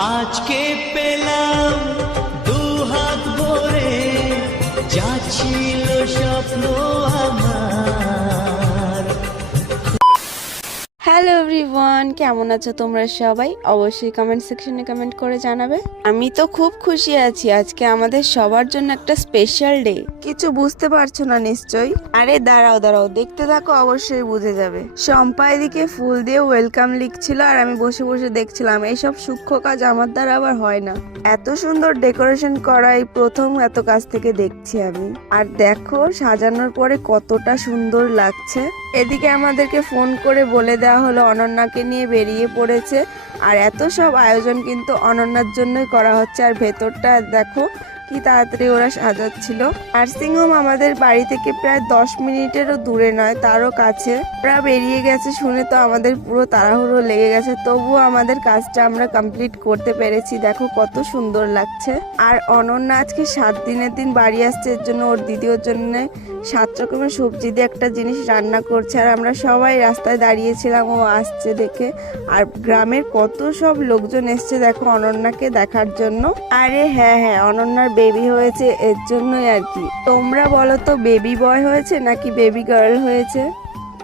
আজকে পেলাম দু হাত ভরে, যা ছিল স্বপ্ন আমার। হ্যালো এভরিওয়ান, কেমন আছো তোমরা সবাই? অবশ্যই কমেন্ট সেকশনে কমেন্ট করে জানাবে। আমি তো খুব খুশি আছি, আজকে আমাদের সবার জন্য একটা স্পেশাল ডে। কিছু বুঝতে পারছো না নিশ্চয়ই? আরে দাঁড়াও দাঁড়াও, দেখতে থাকো, অবশ্যই বুঝে যাবে। শম্পা এদিকে ফুল দিয়ে ওয়েলকাম লিখছিল আর আমি বসে বসে দেখছিলাম। এইসব সূক্ষ্ম কাজ আমার দ্বারা আবার হয় না। এত সুন্দর ডেকোরেশন করাই প্রথম এত কাছ থেকে দেখছি আমি। আর দেখো সাজানোর পরে কতটা সুন্দর লাগছে। এদিকে আমাদেরকে ফোন করে বলে দেওয়া হলো অনন্যাকে নিয়ে বেরিয়ে পড়েছে। আর এত সব আয়োজন কিন্তু অনন্যার জন্যই করা হচ্ছে। আর ভেতরটা দেখো কি তাড়াতাড়ি ওরা সাজাচ্ছিল। নার্সিং হোম আমাদের বাড়ি থেকে প্রায় 10 মিনিটেরও দূরে নয়, তারও কাছে। ওরা বেরিয়ে গেছে শুনে তো আমাদের পুরো তাড়াহুড়ো লেগে গেছে, তবুও আমাদের কাজটা আমরা কমপ্লিট করতে পেরেছি। দেখো কত সুন্দর লাগছে। আর অনন্যা আজকে 7 দিনের দিন বাড়ি আসছে, এর জন্য ওর দিদি ওর জন্য 7 রকমের সবজি দিয়ে একটা জিনিস রান্না করছে। আর আমরা সবাই রাস্তায় দাঁড়িয়েছিলাম ও আসছে দেখে। আর গ্রামের কত সব লোকজন এসছে দেখো অনন্যাকে দেখার জন্য। আরে হ্যাঁ হ্যাঁ, অনন্যার বেবি হয়েছে, এর জন্যই আর কি। তোমরা বলো তো বেবি বয় হয়েছে নাকি বেবি গার্ল হয়েছে?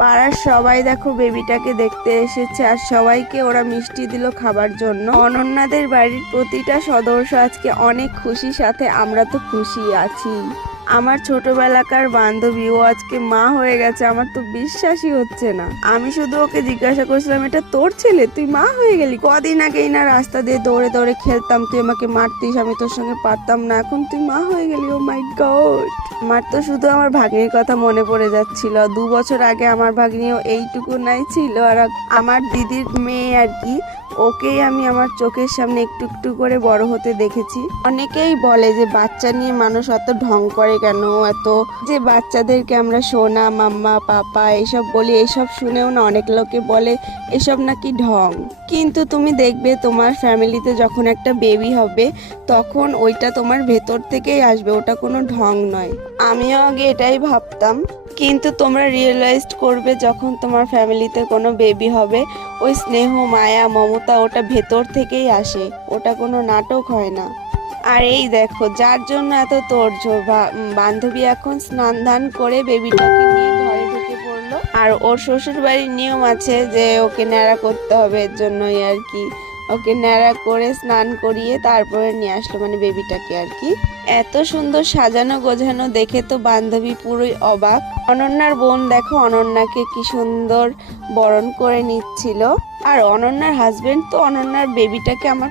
পাড়ার সবাই দেখো বেবিটাকে দেখতে এসেছে আর সবাইকে ওরা মিষ্টি দিল খাবার জন্য। অনন্যাদের বাড়ির প্রতিটা সদস্য আজকে অনেক খুশির সাথে, আমরা তো খুশি আছি। আমার ছোটবেলাকার বান্ধবী ও আজকে মা হয়ে গেছে, আমার তো বিশ্বাসই হচ্ছে না। আমি শুধু ওকে জিজ্ঞাসা করছিলাম, এটা তোর ছেলে, তুই মা হয়ে গেলি? কদিন আগেই না রাস্তা দিয়ে দৌড়ে দৌড়ে খেলতাম, তুই আমাকে মারতিস, আমি তোর সঙ্গে পারতাম না, এখন তুই মা হয়ে গেলি? ও মাই গড। আমার তো শুধু আমার ভাগ্নির কথা মনে পড়ে যাচ্ছিল। 2 বছর আগে আমার ভাগ্নিও এইটুকু নাই ছিল। আর আমার দিদির মেয়ে আর কি, ওকেই আমি আমার চোখের সামনে একটু একটু করে বড় হতে দেখেছি। অনেকেই বলে যে বাচ্চা নিয়ে মানুষ অত ঢং করে কেন, এত যে বাচ্চাদেরকে আমরা সোনা মাম্মা পাপা এসব বলি, এসব শুনেও না অনেক লোকে বলে এসব নাকি ঢং। কিন্তু তুমি দেখবে তোমার ফ্যামিলিতে যখন একটা বেবি হবে তখন ওইটা তোমার ভেতর থেকেই আসবে, ওটা কোনো ঢং নয়। আমিও আগে এটাই ভাবতাম, কিন্তু তোমরা রিয়েলাইজ করবে যখন তোমার ফ্যামিলিতে কোনো বেবি হবে, ওই স্নেহ মায়া মমতা ওটা ভেতর থেকেই আসে, ওটা কোনো নাটক হয় না। আর এই দেখো যার জন্য এত তোড়জোড়, বান্ধবী এখন স্নান ধান করে বেবিটাকে নিয়ে ঘরে ঢুকে পড়লো। আর ওর শ্বশুর বাড়ির নিয়ম আছে যে ওকে ন্যাড়া করতে হবে, এর জন্যই আর কি ওকে ন্যাড়া করে স্নান করিয়ে তারপরে নিয়ে আসলো, মানে বেবিটাকে আর কি। এত সুন্দর সাজানো গোছানো দেখে তো বান্ধবী পুরোই অবাক। অনন্যার বোন দেখো অনন্যাকে কি সুন্দর বরণ করে নিচ্ছিল। আর অনন্যার হাজবেন্ড তো অনন্যার বেবিটাকে আমার